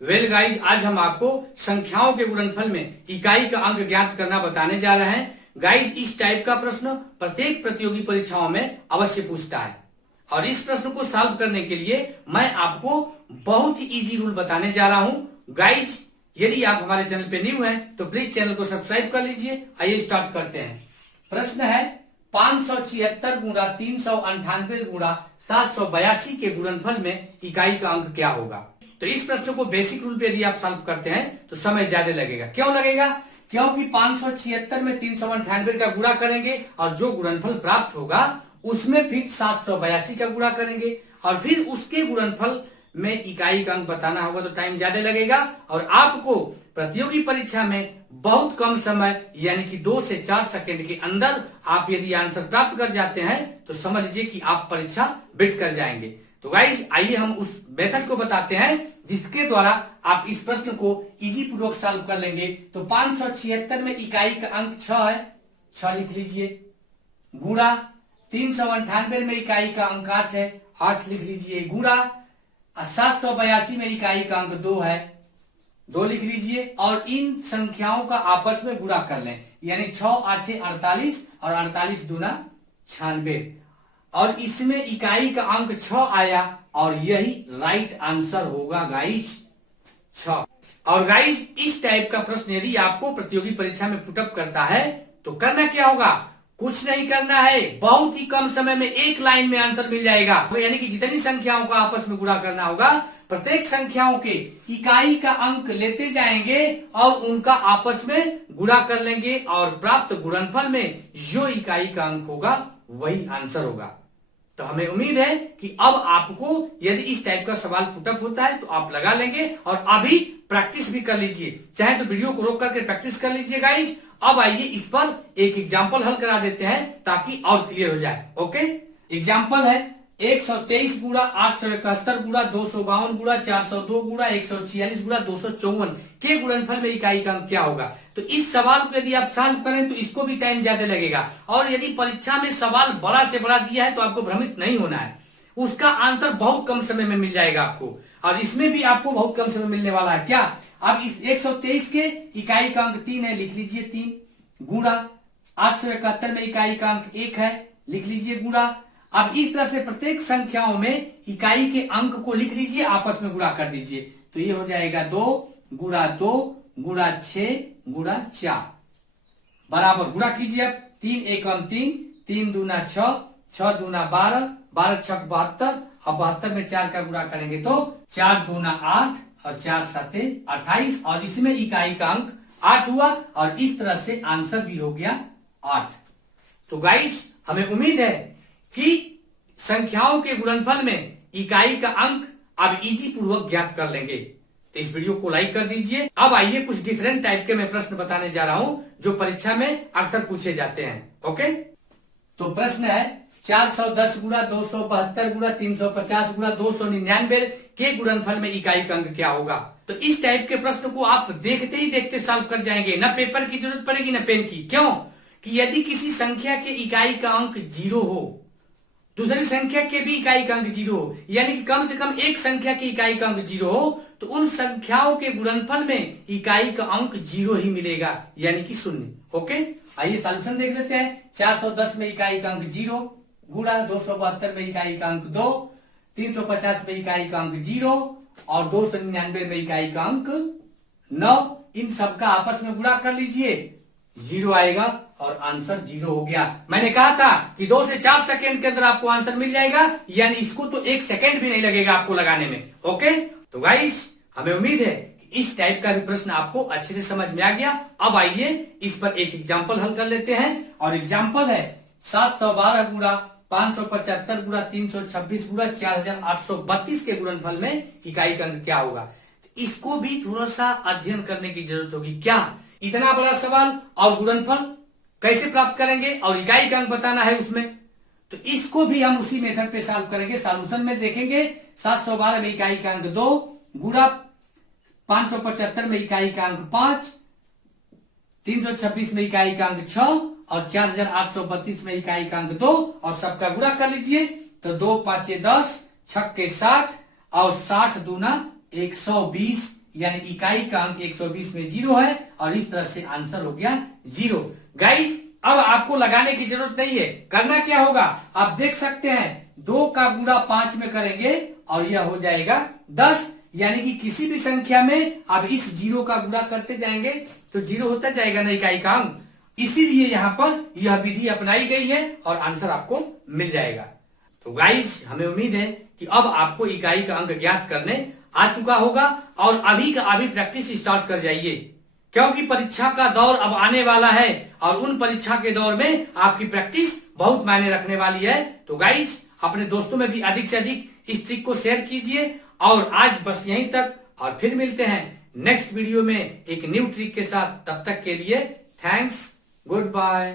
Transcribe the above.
Well guys, आज हम आपको संख्याओं के गुणनफल में इकाई का अंक ज्ञात करना बताने जा रहे हैं। गाइज, इस टाइप का प्रश्न प्रत्येक प्रतियोगी परीक्षाओं में अवश्य पूछता है और इस प्रश्न को सॉल्व करने के लिए मैं आपको बहुत ही इजी रूल बताने जा रहा हूं। गाइज, यदि आप हमारे चैनल पे न्यू हैं तो प्लीज चैनल को सब्सक्राइब कर लीजिए। आइए स्टार्ट करते हैं। प्रश्न है 576 गुणा 398 गुणा 782 के गुणनफल में इकाई का अंक क्या होगा। तो इस प्रश्न को बेसिक रूल पे यदि आप सॉल्व करते हैं तो समय ज्यादा लगेगा। क्यों लगेगा? क्योंकि 576 में 398 का गुणा करेंगे और जो गुणनफल प्राप्त होगा उसमें फिर 782 का गुणा करेंगे और फिर उसके गुणनफल में इकाई का अंक बताना होगा, तो टाइम ज्यादा लगेगा और आपको प्रतियोगी परीक्षा में बहुत कम समय यानी कि 2 से 4 सेकंड के अंदर आप यदि आंसर प्राप्त कर जाते हैं तो समझ लीजिए कि आप परीक्षा बीट कर जाएंगे। तो गाइज, आइए हम उस मेथड को बताते हैं जिसके द्वारा आप इस प्रश्न को इजी पूर्वक सॉल्व कर लेंगे। तो 576 में इकाई का अंक 6 है, 6 लिख लीजिए। गुणा 398 में इकाई का अंक 8 है, 8 लिख लीजिए। गुणा 782 में इकाई का अंक 2 है, 2 लिख लीजिए। और इन संख्याओं का आपस में गुणा कर लें, यानी 6 8 48 और 48 दूना 96 और इसमें इकाई का अंक 6 आया और यही राइट आंसर होगा गाइज, 6। और गाइज, इस टाइप का प्रश्न यदि आपको प्रतियोगी परीक्षा में पुटअप करता है तो करना क्या होगा? कुछ नहीं करना है, बहुत ही कम समय में एक लाइन में आंसर मिल जाएगा। यानी कि जितनी संख्याओं का आपस में गुणा करना होगा, प्रत्येक संख्याओं के इकाई का अंक लेते जाएंगे और उनका आपस में गुणा कर लेंगे और प्राप्त गुणनफल में जो इकाई का अंक होगा वही आंसर होगा। तो हमें उम्मीद है कि अब आपको यदि इस टाइप का सवाल पुटअप होता है तो आप लगा लेंगे और अभी प्रैक्टिस भी कर लीजिए। चाहे तो वीडियो को रोक करके प्रैक्टिस कर लीजिए गाइज। अब आइए इस पर एक एग्जाम्पल हल करा देते हैं ताकि और क्लियर हो जाए। ओके, एग्जाम्पल है 123 गुणा 871 गुणा 252 गुणा 402 गुणा 146 गुणा 254 के गुणनफल में इकाई का अंक क्या होगा। तो इस सवाल को यदि आप सॉल्व करें तो इसको भी टाइम ज्यादा लगेगा और यदि परीक्षा में सवाल बड़ा से बड़ा दिया है तो आपको भ्रमित नहीं होना है, उसका आंसर बहुत कम समय में मिल जाएगा आपको और इसमें भी आपको बहुत कम समय मिलने वाला है। क्या अब इस 123 के इकाई का अंक 3 है, लिख लीजिए 3। गुणा 871 में इकाई का अंक 1 है, लिख लीजिए गुणा। अब इस तरह से प्रत्येक संख्याओं में इकाई के अंक को लिख लीजिए, आपस में गुणा कर दीजिए। तो ये हो जाएगा 2 गुणा 2 गुणा 6 गुणा 4 बराबर गुणा कीजिए। अब 3 एकम 3, 3 दूना 6, 6 दूना 12, 12 छक 72 और 72 में 4 का गुणा करेंगे तो 4 दूना 8 और 4 सते 28 और इसमें इकाई का अंक 8 हुआ और इस तरह से आंसर भी हो गया 8। तो गाइस, हमें उम्मीद है कि संख्याओं के गुणनफल में इकाई का अंक अब इजी पूर्वक ज्ञात कर लेंगे। तो इस वीडियो को लाइक कर दीजिए। अब आइए कुछ डिफरेंट टाइप के मैं प्रश्न बताने जा रहा हूं जो परीक्षा में अक्सर पूछे जाते हैं। ओके, तो प्रश्न है 410 गुणा 272 गुणा 350 गुणा 299 के गुणनफल में इकाई का अंक क्या होगा। तो इस टाइप के प्रश्न को आप देखते ही देखते सॉल्व कर जाएंगे, ना पेपर की जरूरत पड़ेगी ना पेन की। क्यों? कि यदि किसी संख्या के इकाई का अंक 0 हो, दूसरी संख्या के भी इकाई का अंक 0 हो, यानी कि कम से कम एक संख्या की इकाई का अंक 0 हो, तो उन संख्याओं के गुणनफल में इकाई का अंक 0 ही मिलेगा, यानी कि 0। ओके, आइए सॉल्यूशन देख लेते हैं। 410 में इकाई का अंक 0 गुणा 272 में इकाई का अंक 2, 350 में इकाई का अंक 0 और 299 में इकाई का अंक 9। इन सबका आपस में गुणा कर लीजिए, 0 आएगा और आंसर 0 हो गया। मैंने कहा था कि 2 से 4 सेकंड के अंदर आपको आंसर मिल जाएगा, यानी इसको तो 1 सेकंड भी नहीं लगेगा आपको लगाने में। ओके, तो गाइस, हमें उम्मीद है कि इस टाइप का भी प्रश्न आपको अच्छे से समझ में आ गया। अब आइए इस पर एक एग्जाम्पल हल कर लेते हैं और एग्जाम्पल है 712 गुणा 575 गुणा 326 गुणा 4832 के गुणनफल में इकाई का अंक क्या होगा। इसको भी थोड़ा सा अध्ययन करने की जरूरत होगी। क्या इतना बड़ा सवाल और गुणनफल कैसे प्राप्त करेंगे और इकाई का अंक बताना है उसमें, तो इसको भी हम उसी मेथड पे सॉल्व करेंगे। सॉल्यूशन में देखेंगे 712 में इकाई का अंक 2 गुणा 575 में इकाई का अंक 5, 326 में इकाई का अंक 6 और 4832 में इकाई का अंक 2 और सबका गुणा कर लीजिए। तो 2 5 10, 6 60 और 60 दूना 120 यानी इकाई का अंक 120 में 0 है और इस तरह से आंसर हो गया 0। गाइज अब आपको लगाने की जरूरत नहीं है। करना क्या होगा, आप देख सकते हैं 2 का गुणा 5 में करेंगे और यह हो जाएगा 10, यानी कि किसी भी संख्या में आप इस 0 का गुणा करते जाएंगे तो 0 होता जाएगा ना इकाई का अंक। इसीलिए यहाँ पर यह विधि अपनाई गई है और आंसर आपको मिल जाएगा। तो गाइस हमें उम्मीद है कि अब आपको इकाई का अंक ज्ञात करने आ चुका होगा और अभी का अभी प्रैक्टिस स्टार्ट कर जाइए, क्योंकि परीक्षा का दौर अब आने वाला है और उन परीक्षा के दौर में आपकी प्रैक्टिस बहुत मायने रखने वाली है। तो गाइस अपने दोस्तों में भी अधिक से अधिक इस ट्रिक को शेयर कीजिए और आज बस यहीं तक, और फिर मिलते हैं नेक्स्ट वीडियो में एक न्यू ट्रिक के साथ। तब तक के लिए थैंक्स, गुड बाय।